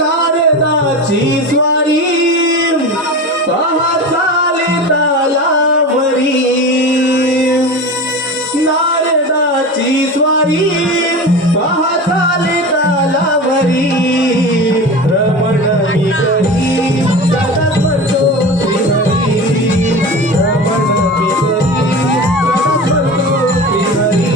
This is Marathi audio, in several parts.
नारदाची स्वारी पहा चाले तालावरी, नारदाची स्वारी पहा चाले तालावरी, रमण मी करी सदा म्हणतो श्रीहरी, रमण मी करी सदा म्हणतो श्रीहरी.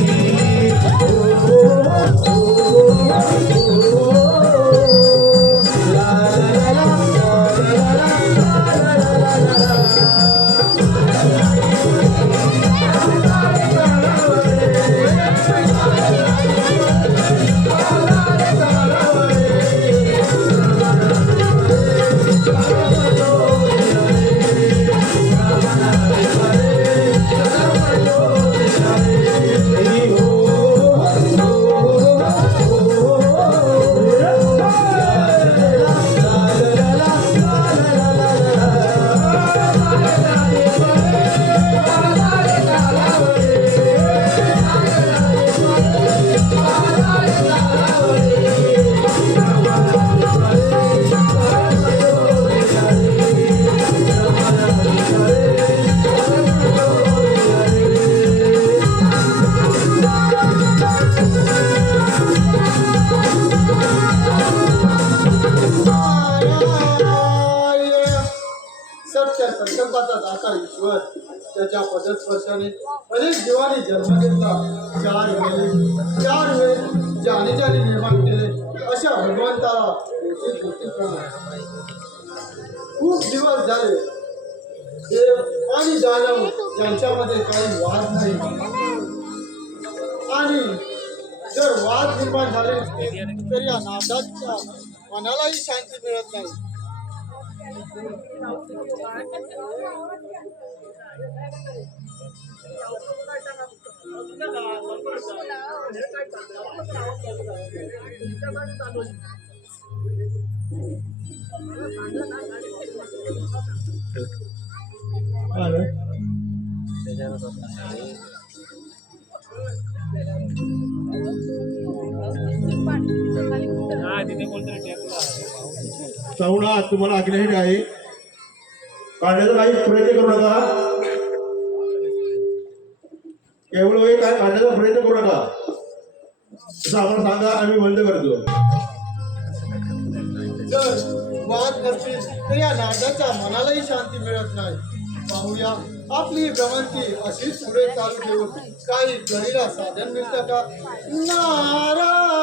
सत्य संकल्पाचा दाता ईश्वर त्याच्या पदस्पर्शाने अनेक जीवांनी जन्म घेतला. चार वेळ ज्याने ज्याने निर्माण केले अशा भगवंताला खूप दिवस झाले देव आणि दानव यांच्यामध्ये काही वाद नाही, आणि जर वाद निर्माण झाले तर या नादाच्या मनालाही शांती मिळत नाही. श्रवणा तुम्हाला आग्रही आहे, काढण्याचा काही प्रयत्न करू नका, केवळ वेळ काय काढण्याचा प्रयत्न करू नका असं आपण सांगा, आम्ही बंद करतो. जर वाद नसतील तर या नादाच्या मनालाही शांती मिळत नाही. पाहूया आपली भ्रमंती अशीच पुढे चालू ठेवून काही गरीला साधन मिळतं का? नारायण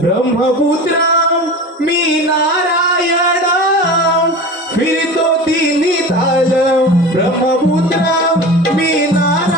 ब्रह्मपुत्र मी नारायण फिरतो तिन्ही थाल, ब्रह्मपुत्र मी नारायण.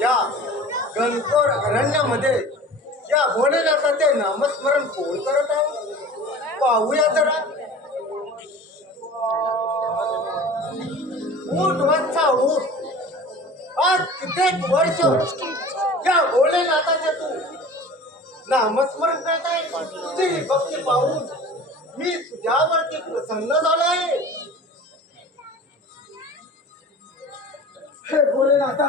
या घनघोर अरण्यामध्ये या भोलेनाथाचे नामस्मरण कोण करत आहोत पाहूया जरा. ऊट वत्सा ऊट. आज कित्येक वर्ष या भोलेनाथाचे तू नामस्मरण करताय. तुझी भक्ती पाहून मी तुझ्यावरती प्रसन्न झालोय. हे भोलेनाथा,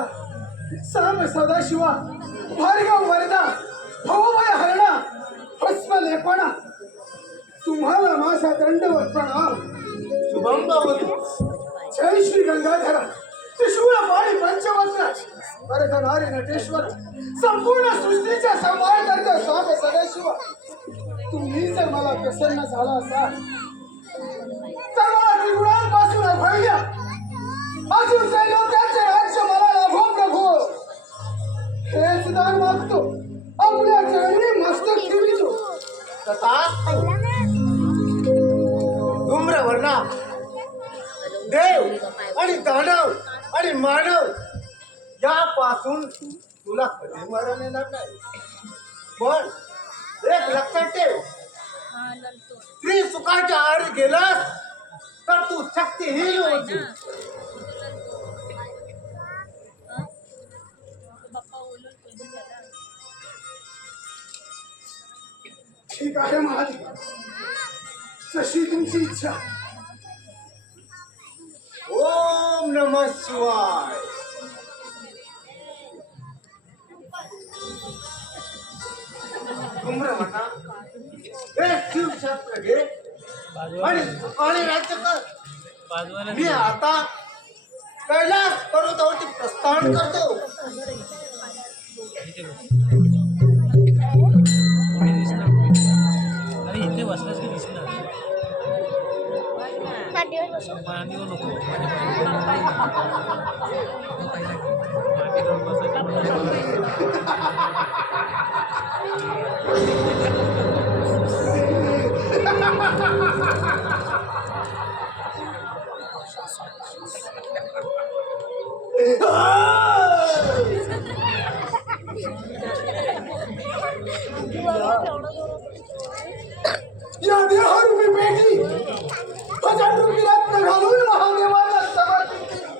सांब सदाशिवा, भार्गव वरदा, भवभय हरणा, भस्म लेपणा, तुम्हाला माझा दंडवत प्रणाम. शुभम भवतु. जय श्री गंगाधरा, त्रिशूळ पाणी पंचवस्त्र, वरदनारी नटेश्वर, संपूर्ण सृष्टीचा सांभाळ करतो सांब सदाशिवा. तुम्ही जर मला प्रसन्न झाला असाल तर मला त्रिगुणांपासून अभय अजून काही लोकांचे राज्य मला लाभो प्रभू. हेच दान मागतो, आपल्या चरणी मस्तक ठेवितो. तथास्तु. धूम्रवर्णा, देव आणि दानव आणि मानव यापासून तुला कधी मरण येणार नाही. पण एक लक्षात ठेव, स्त्री सुखाच्या आहारी गेलास तर तू शक्तिहीन होशील. ठीक आहे महादेव, जशी तुमची इच्छा. ओम नमः शिवाय. धूम्रवर्णा, हे शिवशास्त्र घे आणि सुखाने राज्य कर. मी आता कैलास पर्वतावरती प्रस्थान करतो. अरे इथे बसलास की दिसणार मांडीवर नको मांडीवर या देहरूपी पेटी 1000 रुपये रत्न घालून महादेवाला समर्पित केली.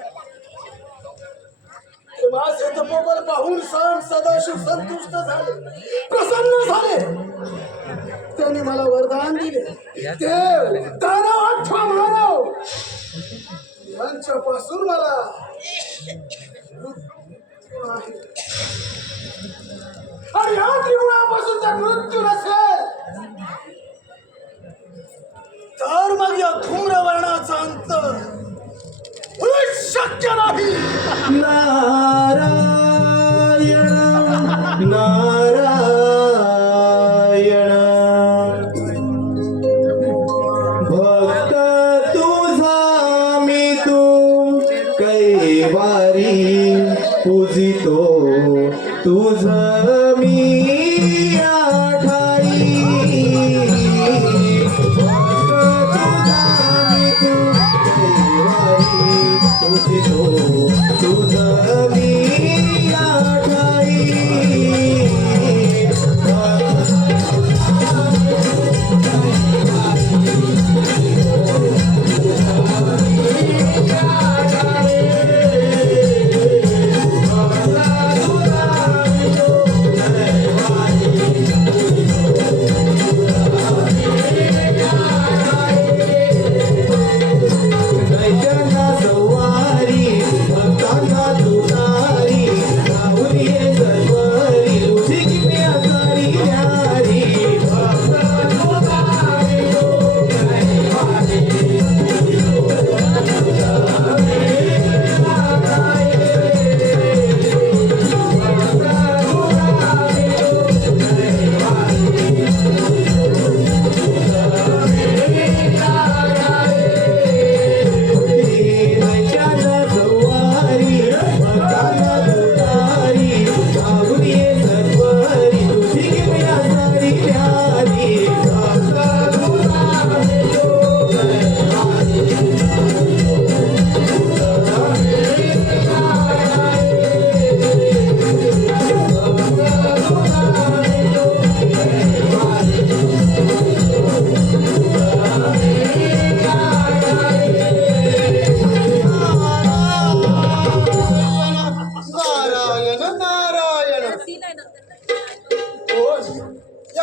माझे तपोबल पाहून सांब सदाशिव संतुष्ट झाले, प्रसन्न झाले. त्यांनी मला वरदान दिले. देव, दानव अथवा मानव यांच्यापासून मला मृत्यू आहे. आणि या त्रिगुणापासून जर मृत्यू नसेल तर मग या धूम्रवर्णाचा अंत शक्य नाही. नारायण नारायण भक्त तुझा मी तू कैवारी पूजितो तुझ मी आठा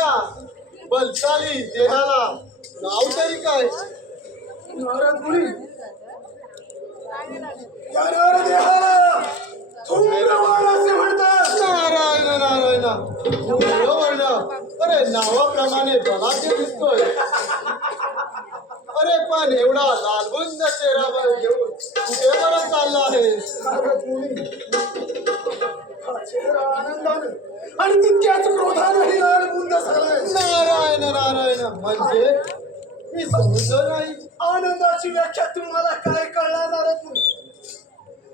या बलशाली देहाला नाव तरी काय? नारद मुनी या नारद देहाला धूम्रवर्ण असे म्हणतात. नारायण नारायण धूम्रवर्ण. अरे नावाप्रमाणे बलाढ्य दिसतोय. अरे पण एवढा लालबुंद चेहरा घेऊन कुठे बरं चालला आहेस? नारद मुनी हा चेहरा आनंदाने आणि तितक्याच क्रोधाने लालबुंद झालाय. नारायण नारायण म्हणजे मी समजलं नाही. आनंदाची व्याख्या तुम्हाला काय कळणार नारद मुनी?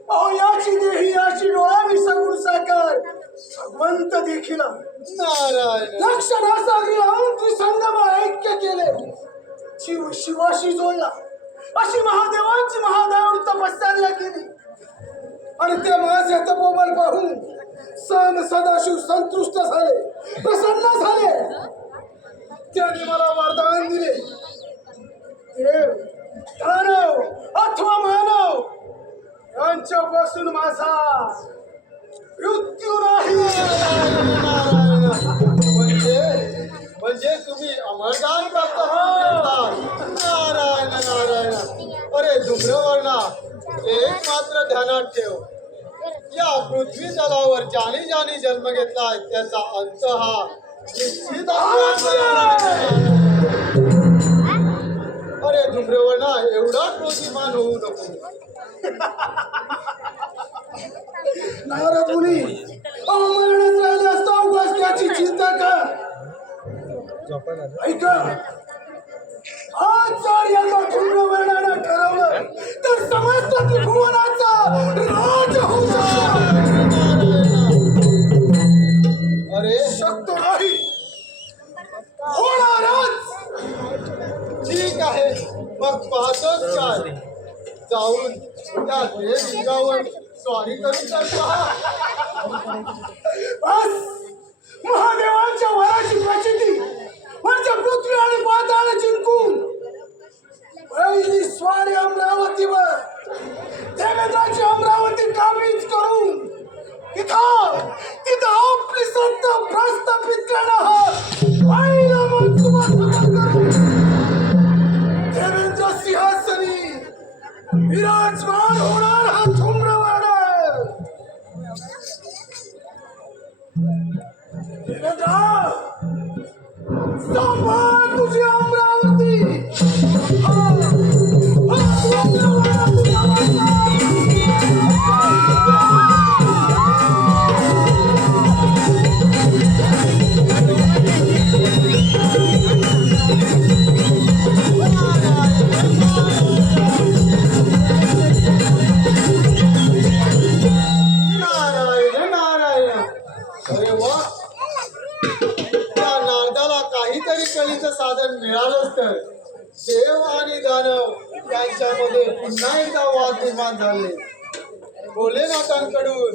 अहो याची देही याची डोळा मी सगुण साकार भगवंत देखील नारायण लक्षणासागरी लावून त्रिसंगम ऐक्य केले. शिव शिवाशी जोडला अशी महादेवांची महादेव तपश्चर्या केली आणि ते माझे तपोबल पाहून सन सदाशिव संतुष्ट झाले, प्रसन्न झाले. त्यांनी मला वरदान दिले. देव दानव अथवा मानव यांच्यापासून माझा मृत्यू नाही. म्हणजे तुम्ही अमरदान प्राप्त होतात. नारायण नारायण. अरे धूम्रवर्णा एक मात्र ध्यानात ठेव. या पृथ्वी तलावर ज्याने ज्याने जन्म घेतलाय त्याचा अंत हा निश्चित असतो. अरे धूम्रवर्णा एवढा क्रोधीमान होऊ नको. नारद मुनी अमरणात राहिले असता उगाच त्याची चिंता का? ऐका आज जर याला धूम्रवर्णानं ठरवलं तर समस्त त्रिभुवनाचा राज होऊ शकतो. अरे शक्य नाही होणारच. ठीक आहे मग पाहतोच काय जाऊन त्या लिंगावर स्वारी करून तर पहा. बस महादेवांच्या वराची प्रचिती म्हणजे पृथ्वी आणि पाताळ जिंकून पहिली स्वारी अमरावतीवर देवेंद्राची अमरावती काबीज करून तिथं आपली संत प्रस्थापित करणं पहिला मनसुबा करून देवेंद्र सिंहासनी विराजमान होणार हा धूम्रवर्ण. देवेंद्र सांभाळ तुझी अमरावती. नारायण नारायण. अरे वा त्या नारदाला काहीतरी कळीचं साधन मिळालंच तर देव आणि दानव यांच्यामध्ये पुन्हा एकदा वाद निर्माण झाले. भोलेनाथांकडून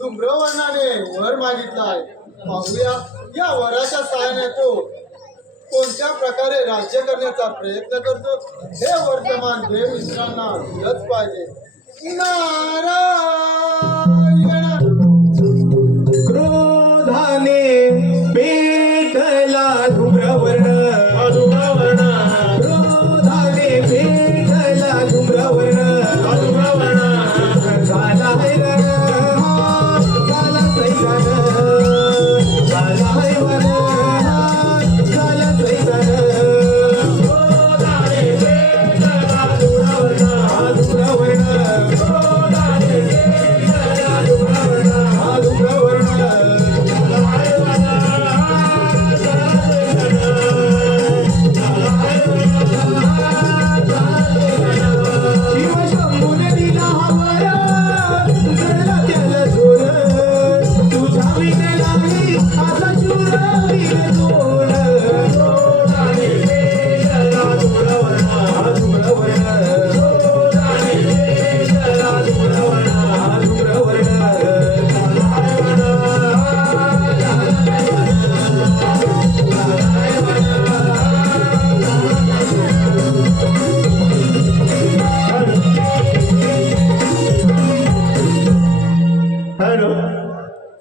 धूम्रवर्णाने वर मागितलाय. पाहूया या वराच्या सहाय्याने तो कोणत्या प्रकारे राज्य करण्याचा प्रयत्न करतो हे वर्तमान देव मित्रांना दिलंच पाहिजे. नारायण. क्रोधाने पेटला धूम्रवर्ण. क्रोधाने पेटला धूम्रवर्ण. झाला हैराण झाला सैतान. झाला हैराण झाला सैतान. क्रोधाने पेटला धूम्रवर्ण.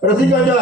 रसिकाच्या